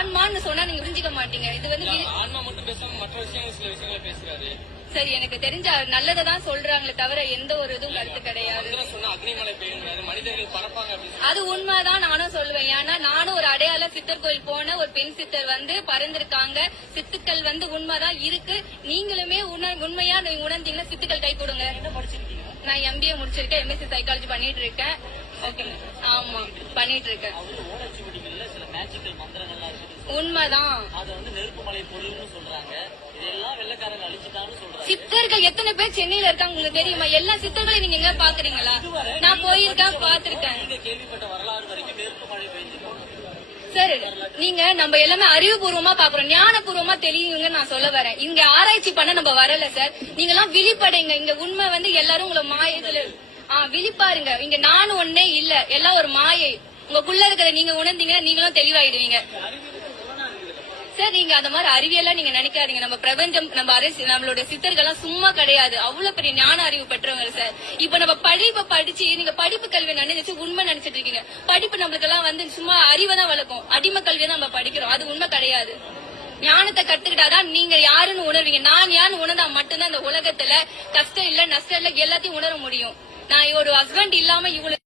ஆன்மான்னு சொன்னா நீங்க புரிஞ்சுக்க மாட்டீங்க. இது வந்து ஆன்மா மட்டும் பேசாம மற்ற விஷயங்கள் சில விஷயங்களை பேசுறாரு. சரி, எனக்கு தெரிஞ்ச நல்லதான் சொல்றாங்களே தவிர எந்த ஒரு இதுவும் கருத்து கிடையாது. அக்னிமலை பெய்யுங்கிறாரு, மனிதர்கள் பறப்பாங்க. அது உண்மைதான் நானும் சொல்லுவேன். ஏன்னா நானும் ஒரு அடையாள சித்தர் கோயில் போன ஒரு பெண் சித்தர் வந்து பறந்திருக்காங்க. சித்துக்கள் வந்து உண்மைதான் இருக்கு. நீங்களுமே உண்மையா நீங்க உணர்ந்தீங்கன்னா சித்துக்கள் கை கொடுங்க. நான் MBA முடிச்சிருக்கேன், MSc சைக்காலஜி பண்ணிட்டு இருக்கேன். ஆமா, பண்ணிட்டு இருக்கேன். உண்மைதான். சித்தர்கள் எத்தனை பேர் சென்னையில இருக்காங்க உங்களுக்கு தெரியுமா? எல்லா சித்தர்களையும் நீங்க எங்க பாக்குறீங்களா? நான் போயிருக்கேன், பாத்திருக்கேன். சார், நீங்க நம்ம எல்லாமே அறிவுபூர்வமா பாக்குறோம், ஞானபூர்வமா தெரியுங்க. நான் சொல்ல வரேன், இங்க ஆராய்ச்சி பண்ண நம்ம வரல சார். நீங்க எல்லாம் விழிப்படைங்க. இங்க உண்மை வந்து எல்லாரும் உங்களை மாயத்துல விழிப்பாருங்க. இங்க நானும் ஒன்னே இல்ல, எல்லாம் ஒரு மாயை. உங்களுக்குள்ள இருக்கிற நீங்க உணர்ந்தீங்கன்னா நீங்களும் தெளிவாயிடுவீங்க சார். நீங்க அந்த மாதிரி அறிவியெல்லாம் நீங்க நினைக்காதீங்க. நம்ம பிரபஞ்சம், நம்ம நம்மளுடைய சித்தர்கள் சும்மா கிடையாது. அவ்வளவு பெரிய ஞான அறிவு பெற்றவங்க சார். இப்ப நம்ம படிப்பை படிச்சு நீங்க படிப்பு கல்வி நினைச்சு உண்மை நினைச்சிட்டு இருக்கீங்க. படிப்பு நம்மளுக்கு எல்லாம் வந்து சும்மா அறிவை தான் வளர்க்கும். அடிமை கல்வியை தான் நம்ம படிக்கிறோம். அது உண்மை கிடையாது. ஞானத்தை கத்துக்கிட்டாதான் நீங்க யாருன்னு உணர்வீங்க. நான் யாருன்னு உணர்ந்தா மட்டும்தான் இந்த உலகத்துல கஷ்டம் இல்ல, நஷ்டம் இல்ல, எல்லாத்தையும் உணர முடியும். நான் ஒரு ஹஸ்பண்ட் இல்லாம இவ்வளவு